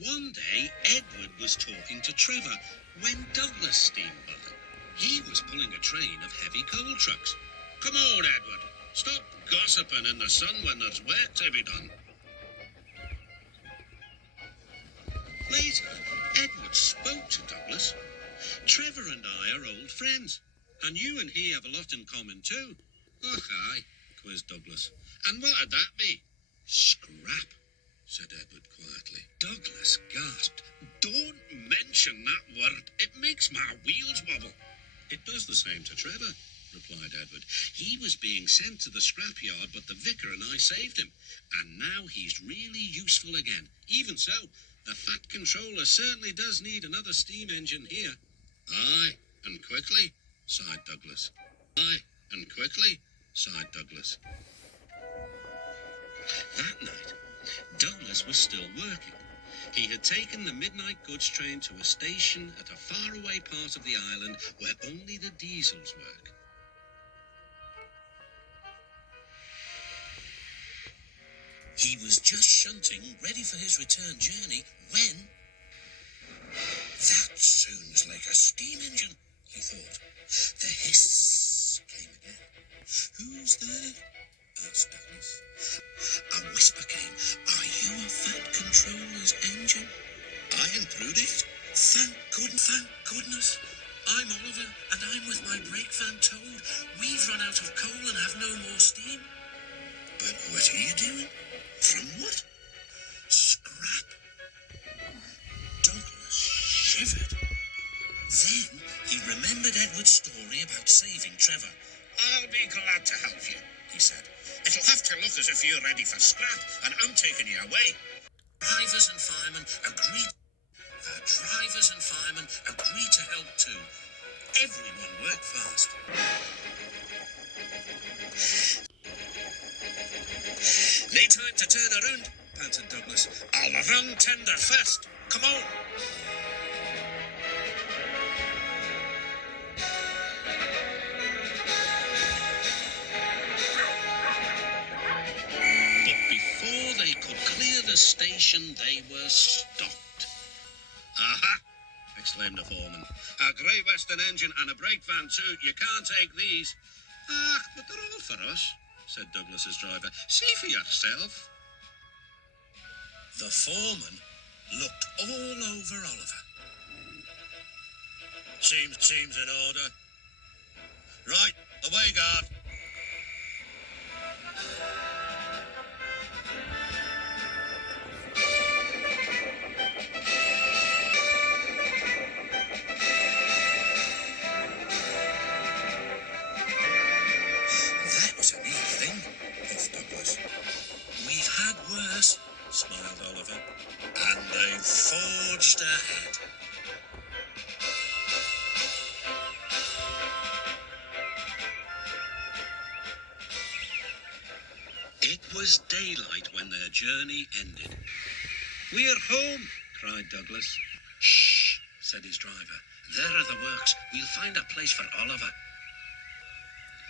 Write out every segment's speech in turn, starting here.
One day, Edward was talking to Trevor when Douglas steamed by. He was pulling a train of heavy coal trucks. "Come on, Edward. Stop gossiping in the sun when there's work to be done." Later, Edward spoke to Douglas. "Trevor and I are old friends, and you and he have a lot in common too." "Och, aye," quizzed Douglas. "And what'd that be?" "Scrap," said Edward quietly. Douglas gasped. "Don't mention that word. It makes my wheels wobble." "It does the same to Trevor," replied Edward. "He was being sent to the scrapyard, but the vicar and I saved him. And now he's really useful again. Even so, the Fat Controller certainly does need another steam engine here." "Aye, and quickly," sighed Douglas. "Aye, and quickly," sighed Douglas. That night, Douglas was still working. He had taken the midnight goods train to a station at a faraway part of the island where only the diesels work. He was just shunting, ready for his return journey, when... "That sounds like a steam engine," he thought. The hiss came again. "Who's there?" asked Douglas. A whisper came. "Are you a Fat Controller's engine?" "I intruded." Thank goodness. I'm Oliver, and I'm with my brake van towed. We've run out of coal and have no more steam." "But what are you doing? From what?" "Scrap." Douglas shivered. Then he remembered Edward's story about saving Trevor. "I'll be glad to help you," he said. "It'll have to look as if you're ready for scrap, and I'm taking you away." Drivers and firemen agreed. The drivers and firemen agreed to help too. Everyone worked fast. "No time to turn around," panted Douglas. "I'll run tender first. Come on." But before they could clear the station, they were stopped. "Aha!" exclaimed the foreman. "A Great Western engine and a brake van too. You can't take these." "Ah, but they're all for us," said Douglas's driver. "See for yourself." The foreman looked all over Oliver. Seems in order. Right, away, guard." "That was a neat thing," puffed Douglas. "We've had worse," smiled Oliver. And they forged ahead. It was daylight when their journey ended. "We're home," cried Douglas. "Shh," said his driver. "There are the works. We'll find a place for Oliver."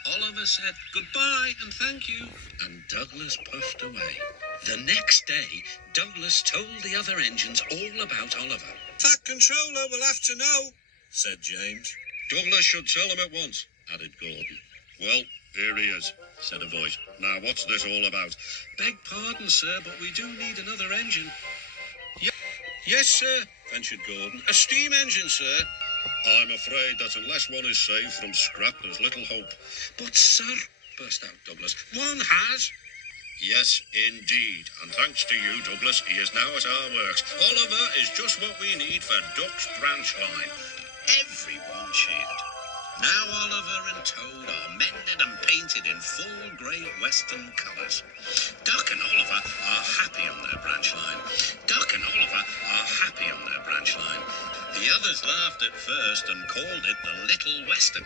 Oliver said goodbye and thank you, and Douglas puffed away. The next day, Douglas told the other engines all about Oliver. "Fat Controller will have to know," said James. "Douglas should tell him at once," added Gordon. "Well, here he is," said a voice. "Now, what's this all about?" "Beg pardon, sir, but we do need another engine." "Yes, sir," ventured Gordon. "A steam engine, sir." "I'm afraid that unless one is saved from scrap, there's little hope." "But, sir," burst out Douglas, "one has." "Yes, indeed. And thanks to you, Douglas, he is now at our works. Oliver is just what we need for Duck's branch line." Everyone cheered. Now Oliver and Toad are mended and painted in full Great Western colours. Duck and Oliver are happy on their branch line. Duck and Oliver are happy on their branch line. The others laughed at first and called it the Little Western.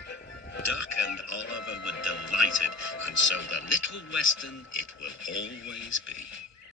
Duck and Oliver were delighted, and so the Little Western it will always be.